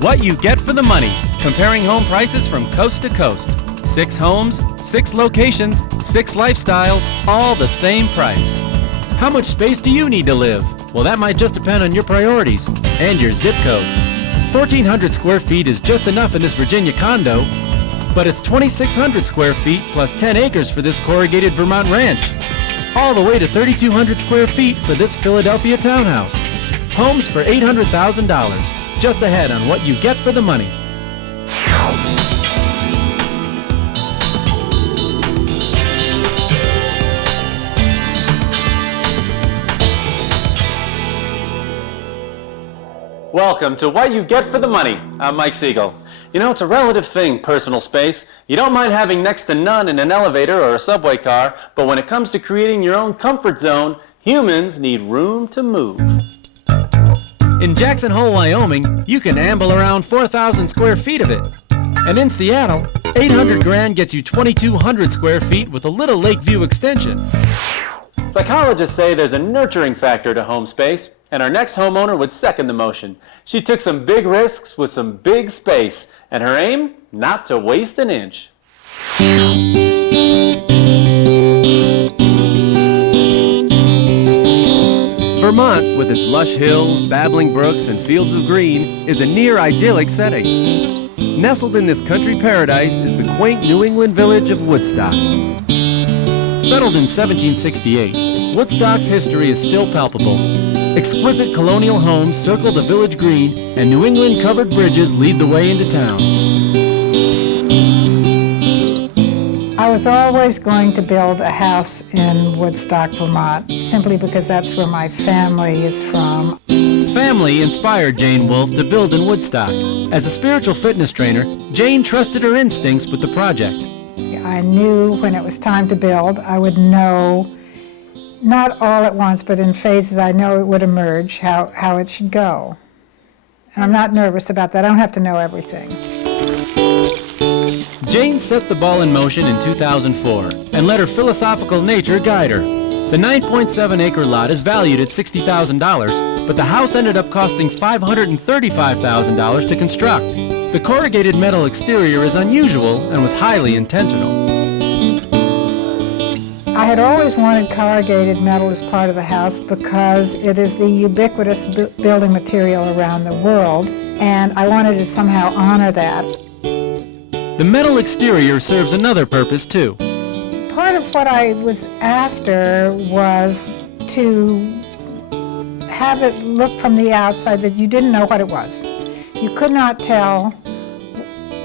What you get for the money. Comparing home prices from coast to coast. 6 homes, 6 locations, 6 lifestyles, all the same price. How much space do you need to live? Well, that might just depend on your priorities and your zip code. 1,400 square feet is just enough in this Virginia condo, but it's 2,600 square feet plus 10 acres for this corrugated Vermont ranch. All the way to 3,200 square feet for this Philadelphia townhouse. Homes for $800,000. Just ahead on what you get for the money. Welcome to What You Get for the Money. I'm Mike Siegel. You know, it's a relative thing, personal space. You don't mind having next to none in an elevator or a subway car, but when it comes to creating your own comfort zone, humans need room to move. In Jackson Hole, Wyoming, you can amble around 4,000 square feet of it. And in Seattle, $800,000 gets you 2,200 square feet with a little Lakeview extension. Psychologists say there's a nurturing factor to home space, and our next homeowner would second the motion. She took some big risks with some big space, and her aim, not to waste an inch. Vermont, with its lush hills, babbling brooks, and fields of green, is a near-idyllic setting. Nestled in this country paradise is the quaint New England village of Woodstock. Settled in 1768, Woodstock's history is still palpable. Exquisite colonial homes circle the village green, and New England-covered bridges lead the way into town. I was always going to build a house in Woodstock, Vermont, simply because that's where my family is from. Family inspired Jane Wolfe to build in Woodstock. As a spiritual fitness trainer, Jane trusted her instincts with the project. I knew when it was time to build, I would know, not all at once, but in phases, I know it would emerge, how it should go. And I'm not nervous about that. I don't have to know everything. Jane set the ball in motion in 2004 and let her philosophical nature guide her. The 9.7-acre lot is valued at $60,000, but the house ended up costing $535,000 to construct. The corrugated metal exterior is unusual and was highly intentional. I had always wanted corrugated metal as part of the house because it is the ubiquitous building material around the world, and I wanted to somehow honor that. The metal exterior serves another purpose, too. Part of what I was after was to have it look from the outside that you didn't know what it was. You could not tell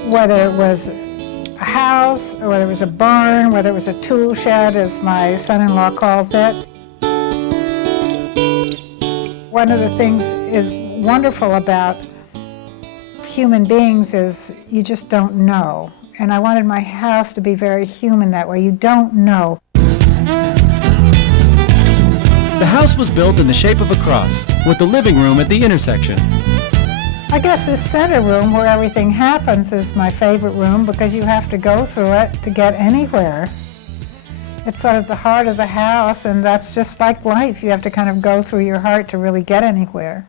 whether it was a house, or whether it was a barn, whether it was a tool shed, as my son-in-law calls it. One of the things is wonderful about human beings is you just don't know. And I wanted my house to be very human that way. You don't know. The house was built in the shape of a cross, with the living room at the intersection. I guess this center room where everything happens is my favorite room because you have to go through it to get anywhere. It's sort of the heart of the house, and that's just like life. You have to kind of go through your heart to really get anywhere.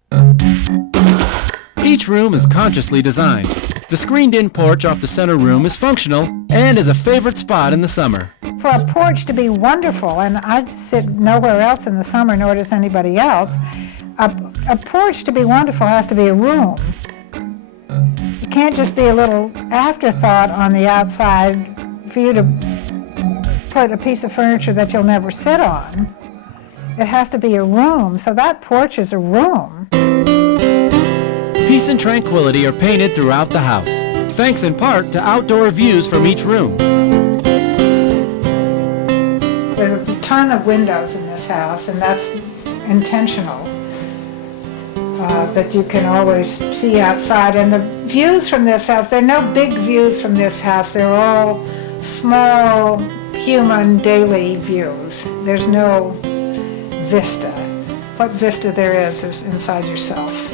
Each room is consciously designed. The screened-in porch off the center room is functional and is a favorite spot in the summer. For a porch to be wonderful, and I'd sit nowhere else in the summer, nor does anybody else, a porch to be wonderful has to be a room. It can't just be a little afterthought on the outside for you to put a piece of furniture that you'll never sit on. It has to be a room, so that porch is a room. Peace and tranquility are painted throughout the house, thanks in part to outdoor views from each room. There are a ton of windows in this house, and that's intentional, that you can always see outside. And the views from this house, there are no big views from this house. They're all small, human, daily views. There's no vista. What vista there is inside yourself.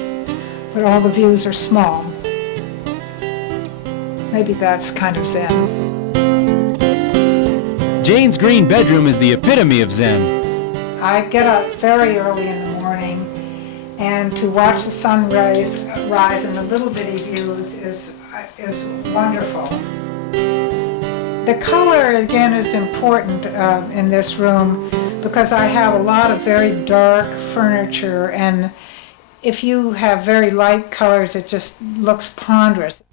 But all the views are small. Maybe that's kind of Zen. Jane's green bedroom is the epitome of Zen. I get up very early in the morning and to watch the sun rise in the little bitty views is wonderful. The color, again, is important in this room because I have a lot of very dark furniture, and if you have very light colors, it just looks ponderous.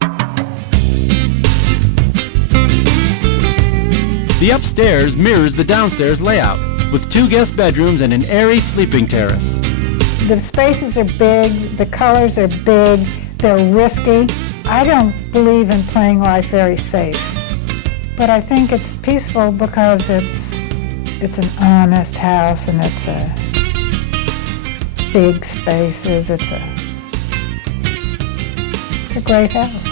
The upstairs mirrors the downstairs layout, with 2 guest bedrooms and an airy sleeping terrace. The spaces are big, the colors are big, they're risky. I don't believe in playing life very safe, but I think it's peaceful because it's an honest house and it's a big spaces. It's a great house.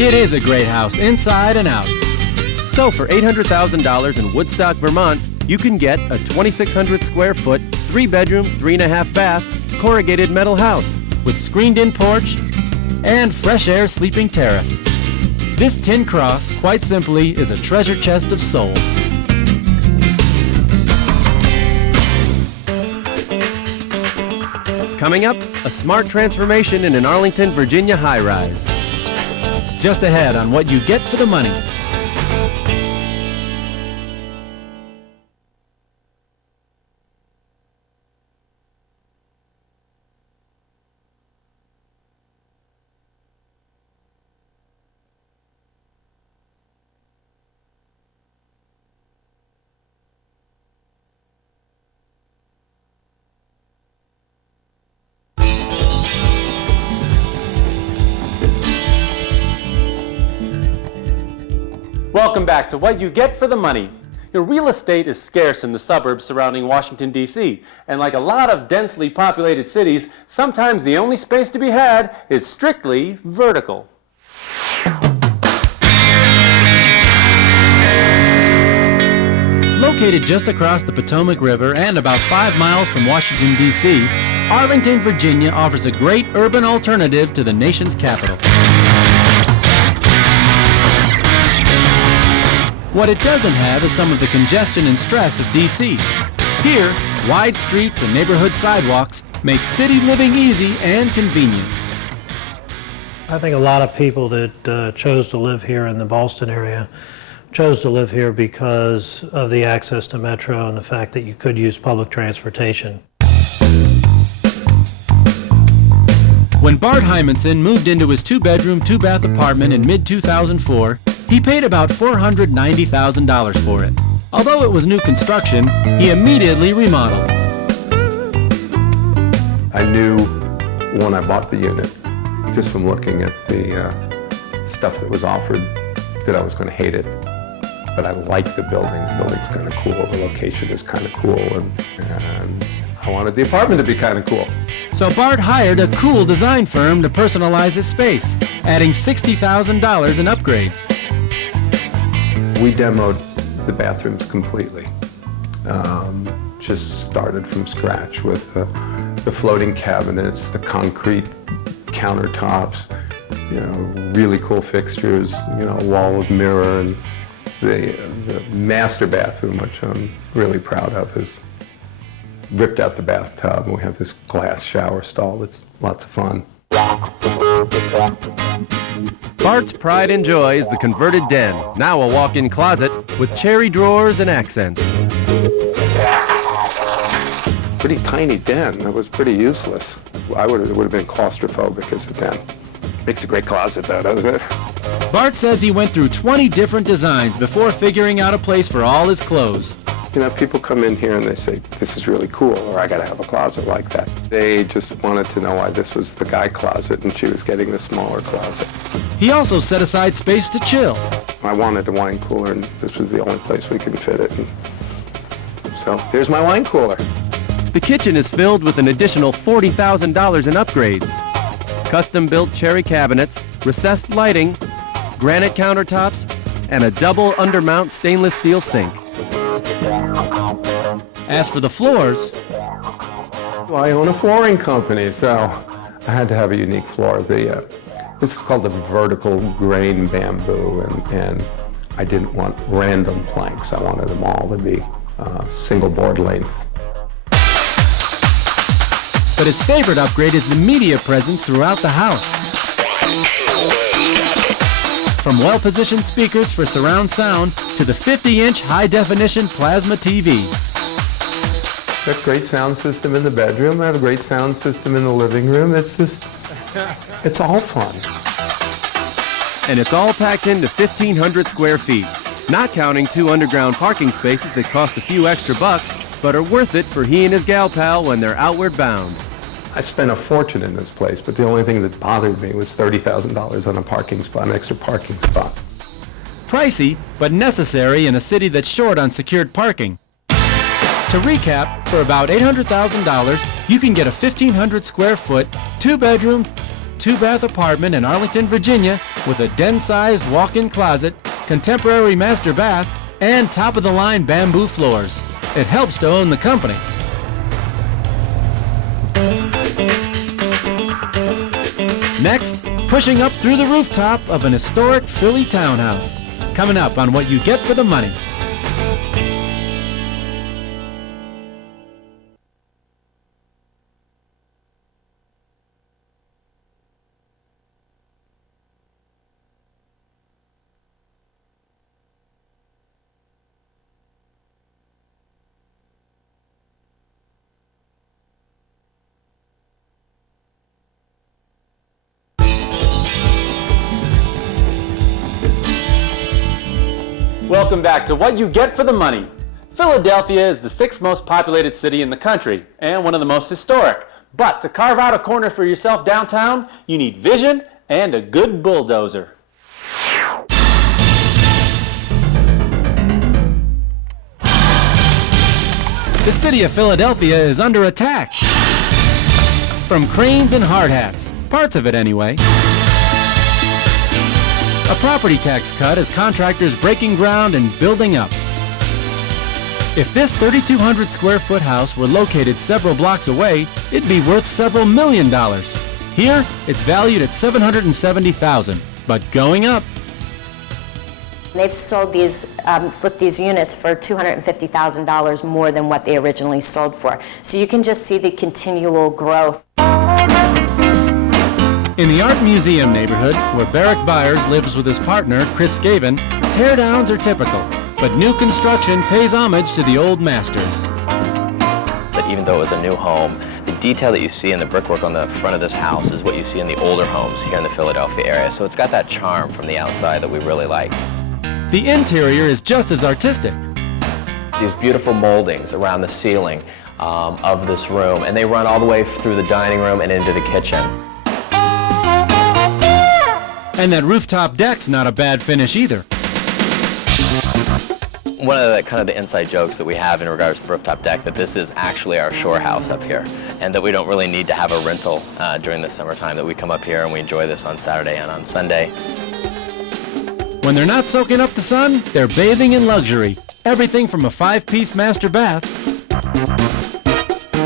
It is a great house, inside and out. So for $800,000 in Woodstock, Vermont, you can get a 2,600 square foot, 3-bedroom, 3.5 bath, corrugated metal house with screened-in porch and fresh air sleeping terrace. This tin cross, quite simply, is a treasure chest of soul. Coming up, a smart transformation in an Arlington, Virginia high-rise. Just ahead on What You Get for the Money. Welcome back to What You Get for the Money. Your real estate is scarce in the suburbs surrounding Washington, D.C., and like a lot of densely populated cities, sometimes the only space to be had is strictly vertical. Located just across the Potomac River and about 5 miles from Washington, D.C., Arlington, Virginia offers a great urban alternative to the nation's capital. What it doesn't have is some of the congestion and stress of D.C. Here, wide streets and neighborhood sidewalks make city living easy and convenient. I think a lot of people that chose to live here in the Ballston area chose to live here because of the access to Metro and the fact that you could use public transportation. When Bart Hymanson moved into his 2-bedroom, 2-bath apartment in mid-2004, he paid about $490,000 for it. Although it was new construction, he immediately remodeled. I knew when I bought the unit, just from looking at the stuff that was offered, that I was going to hate it. But I like the building. The building's kind of cool. The location is kind of cool. And I wanted the apartment to be kind of cool. So Bart hired a cool design firm to personalize his space, adding $60,000 in upgrades. We demoed the bathrooms completely. Just started from scratch with the floating cabinets, the concrete countertops, really cool fixtures, a wall of mirror, and the master bathroom, which I'm really proud of, is ripped out the bathtub, and we have this glass shower stall that's lots of fun. Bart's pride and joy is the converted den, now a walk-in closet with cherry drawers and accents. Pretty tiny den. That was pretty useless. It would have been claustrophobic as a den. Makes a great closet, though, doesn't it? Bart says he went through 20 different designs before figuring out a place for all his clothes. People come in here and they say, this is really cool, or I gotta have a closet like that. They just wanted to know why this was the guy closet and she was getting the smaller closet. He also set aside space to chill. I wanted a wine cooler, and this was the only place we could fit it. And so here's my wine cooler. The kitchen is filled with an additional $40,000 in upgrades. Custom-built cherry cabinets, recessed lighting, granite countertops, and a double undermount stainless steel sink. As for the floors, well, I own a flooring company, so I had to have a unique floor. This is called a vertical grain bamboo, and I didn't want random planks. I wanted them all to be single board length. But his favorite upgrade is the media presence throughout the house. From well-positioned speakers for surround sound to the 50-inch high-definition plasma TV. Got a great sound system in the bedroom. I have a great sound system in the living room. It's just, it's all fun. And it's all packed into 1,500 square feet, not counting 2 underground parking spaces that cost a few extra bucks, but are worth it for he and his gal pal when they're outward bound. I spent a fortune in this place, but the only thing that bothered me was $30,000 on a parking spot, an extra parking spot. Pricey, but necessary in a city that's short on secured parking. To recap, for about $800,000, you can get a 1,500 square foot, 2-bedroom, 2-bath apartment in Arlington, Virginia with a den-sized walk-in closet, contemporary master bath, and top-of-the-line bamboo floors. It helps to own the company. Next, pushing up through the rooftop of an historic Philly townhouse. Coming up on What You Get for the Money. Welcome back to What You Get for the Money. Philadelphia is the 6th most populated city in the country and one of the most historic. But to carve out a corner for yourself downtown, you need vision and a good bulldozer. The city of Philadelphia is under attack. From cranes and hard hats, parts of it anyway. A property tax cut as contractors breaking ground and building up. If this 3,200 square foot house were located several blocks away, it'd be worth several $1 million. Here, it's valued at $770,000, but going up. They've sold these, flipped these units for $250,000 more than what they originally sold for. So you can just see the continual growth. In the Art Museum neighborhood, where Barrick Byers lives with his partner, Chris Skaven, teardowns are typical, but new construction pays homage to the old masters. But even though it was a new home, the detail that you see in the brickwork on the front of this house is what you see in the older homes here in the Philadelphia area. So it's got that charm from the outside that we really like. The interior is just as artistic. These beautiful moldings around the ceiling of this room, and they run all the way through the dining room and into the kitchen. And that rooftop deck's not a bad finish either. One of the inside jokes that we have in regards to the rooftop deck, that this is actually our shore house up here, and that we don't really need to have a rental during the summertime, that we come up here and we enjoy this on Saturday and on Sunday. When they're not soaking up the sun, they're bathing in luxury. Everything from a 5-piece master bath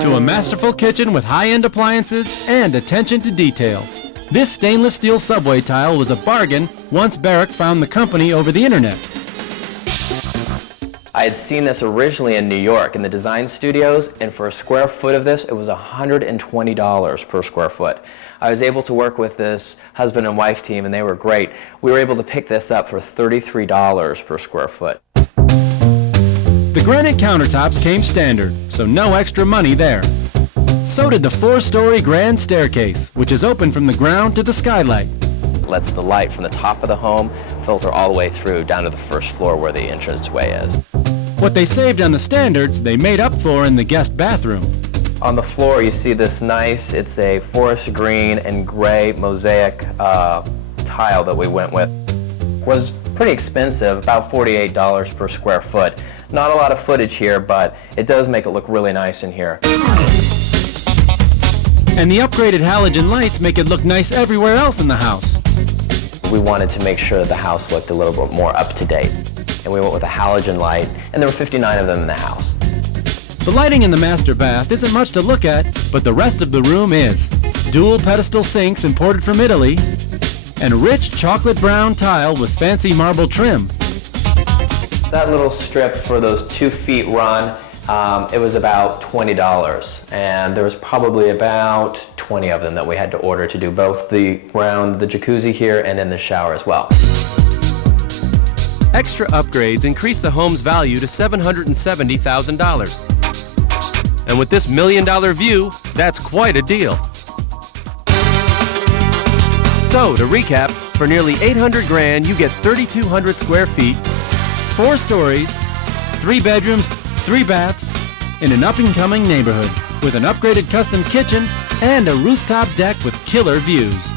to a masterful kitchen with high-end appliances and attention to detail. This stainless steel subway tile was a bargain once Barrick found the company over the internet. I had seen this originally in New York in the design studios, and for a square foot of this, it was $120 per square foot. I was able to work with this husband and wife team, and they were great. We were able to pick this up for $33 per square foot. The granite countertops came standard, so no extra money there. So did the 4-story grand staircase, which is open from the ground to the skylight. Lets the light from the top of the home filter all the way through down to the first floor where the entranceway is. What they saved on the standards, they made up for in the guest bathroom. On the floor you see this nice, it's a forest green and gray mosaic tile that we went with. Was pretty expensive, about $48 per square foot. Not a lot of footage here, but it does make it look really nice in here. And the upgraded halogen lights make it look nice everywhere else in the house. We wanted to make sure the house looked a little bit more up to date. And we went with a halogen light, and there were 59 of them in the house. The lighting in the master bath isn't much to look at, but the rest of the room is. Dual pedestal sinks imported from Italy, and rich chocolate brown tile with fancy marble trim. That little strip for those 2 feet run It was about $20, and there was probably about 20 of them that we had to order to do both the jacuzzi here and in the shower as well. Extra upgrades increase the home's value to $770,000. And with this $1 million view, that's quite a deal. So, to recap, for nearly $800,000, you get 3,200 square feet, 4 stories, 3 bedrooms, 3 baths, in an up-and-coming neighborhood, with an upgraded custom kitchen and a rooftop deck with killer views.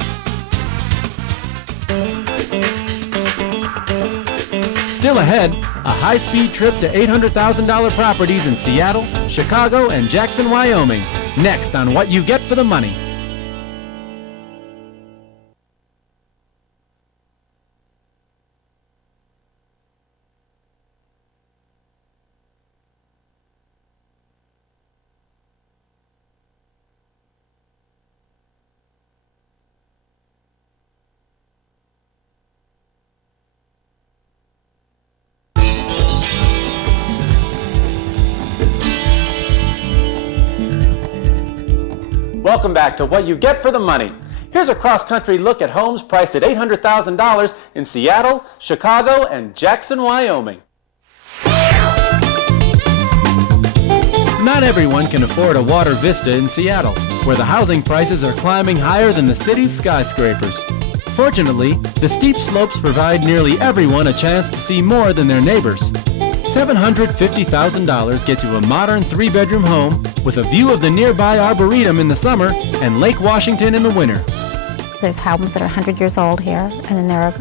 Still ahead, a high-speed trip to $800,000 properties in Seattle, Chicago, and Jackson, Wyoming. Next on What You Get for the Money. Welcome back to What You Get for the Money. Here's a cross-country look at homes priced at $800,000 in Seattle, Chicago, and Jackson, Wyoming. Not everyone can afford a water vista in Seattle, where the housing prices are climbing higher than the city's skyscrapers. Fortunately, the steep slopes provide nearly everyone a chance to see more than their neighbors. $750,000 gets you a modern 3-bedroom home with a view of the nearby Arboretum in the summer and Lake Washington in the winter. There's homes that are 100 years old here, and then there are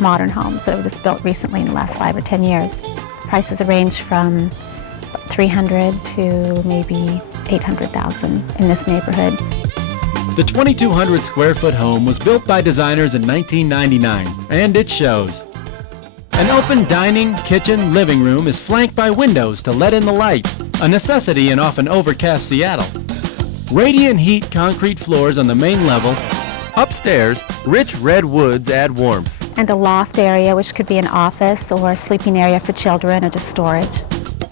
modern homes that were just built recently in the last 5 or 10 years. Prices range from $300,000 to maybe $800,000 in this neighborhood. The 2,200 square foot home was built by designers in 1999, and it shows. An open dining, kitchen, living room is flanked by windows to let in the light, a necessity in often overcast Seattle. Radiant heat concrete floors on the main level. Upstairs, rich red woods add warmth. And a loft area, which could be an office or a sleeping area for children or just storage.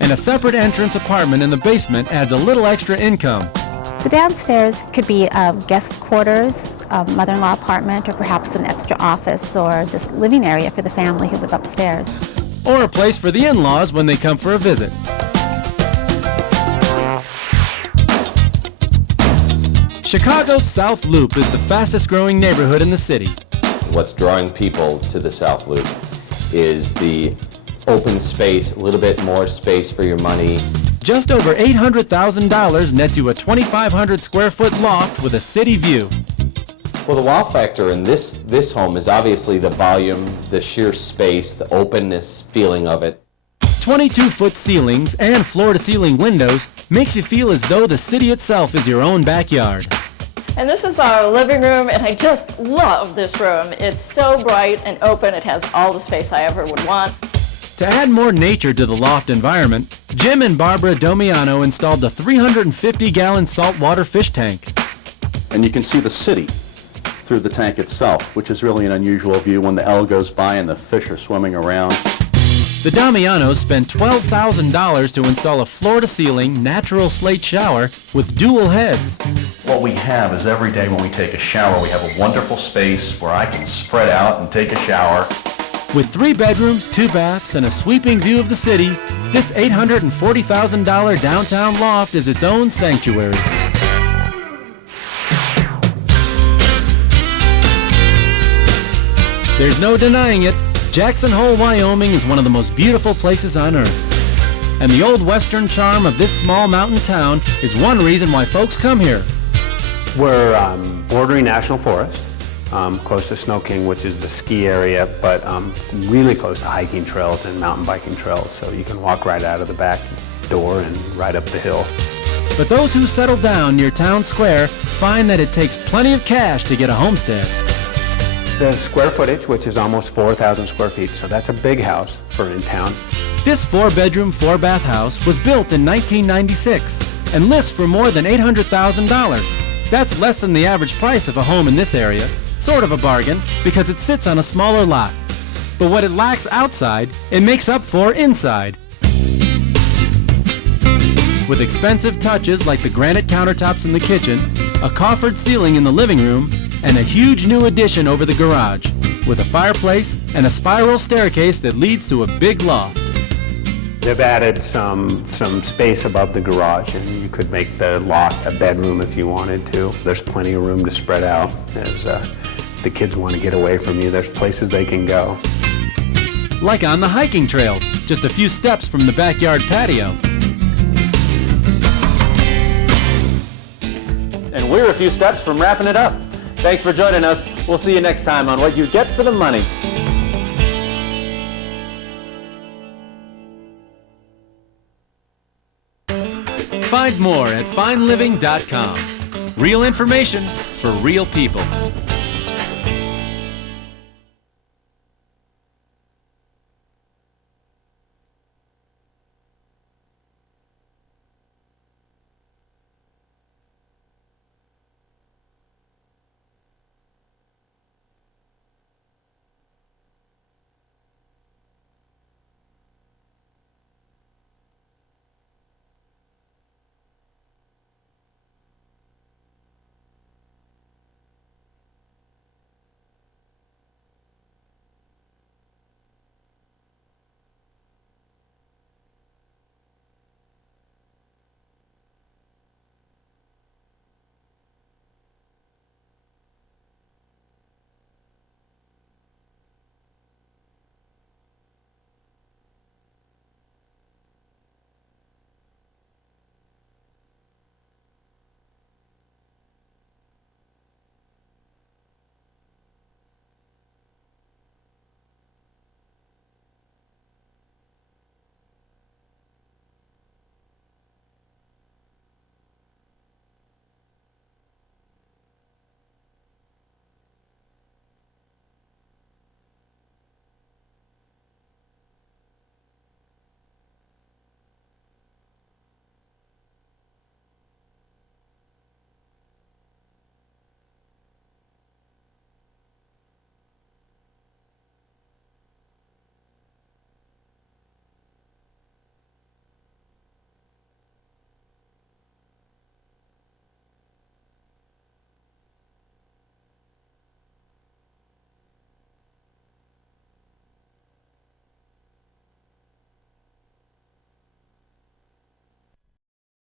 And a separate entrance apartment in the basement adds a little extra income. The downstairs could be guest quarters, a mother-in-law apartment, or perhaps an extra office or just living area for the family who live upstairs. Or a place for the in-laws when they come for a visit. Chicago's South Loop is the fastest growing neighborhood in the city. What's drawing people to the South Loop is the open space, a little bit more space for your money. Just over $800,000 nets you a 2,500 square foot loft with a city view. Well, the wow factor in this home is obviously the volume, the sheer space, the openness feeling of it. 22-foot ceilings and floor-to-ceiling windows makes you feel as though the city itself is your own backyard. And this is our living room, and I just love this room. It's so bright and open. It has all the space I ever would want. To add more nature to the loft environment, Jim and Barbara Domiano installed a 350-gallon saltwater fish tank. And you can see the city through the tank itself, which is really an unusual view when the L goes by and the fish are swimming around. The Damianos spent $12,000 to install a floor-to-ceiling natural slate shower with dual heads. What we have is every day when we take a shower, we have a wonderful space where I can spread out and take a shower. With 3 bedrooms, 2 baths, and a sweeping view of the city, this $840,000 downtown loft is its own sanctuary. There's no denying it, Jackson Hole, Wyoming is one of the most beautiful places on earth. And the old western charm of this small mountain town is one reason why folks come here. We're bordering National Forest, close to Snow King, which is the ski area, but really close to hiking trails and mountain biking trails, so you can walk right out of the back door and right up the hill. But those who settle down near Town Square find that it takes plenty of cash to get a homestead. The square footage, which is almost 4,000 square feet, so that's a big house for in town. This 4-bedroom, 4-bath house was built in 1996 and lists for more than $800,000. That's less than the average price of a home in this area. Sort of a bargain, because it sits on a smaller lot. But what it lacks outside, it makes up for inside. with expensive touches like the granite countertops in the kitchen, a coffered ceiling in the living room, and a huge new addition over the garage, with a fireplace and a spiral staircase that leads to a big loft. They've added some space above the garage, and you could make the loft a bedroom if you wanted to. There's plenty of room to spread out. As the kids want to get away from you, there's places they can go. Like on the hiking trails, just a few steps from the backyard patio. And we're a few steps from wrapping it up. Thanks for joining us. We'll see you next time on What You Get for the Money. Find more at fineliving.com. Real information for real people.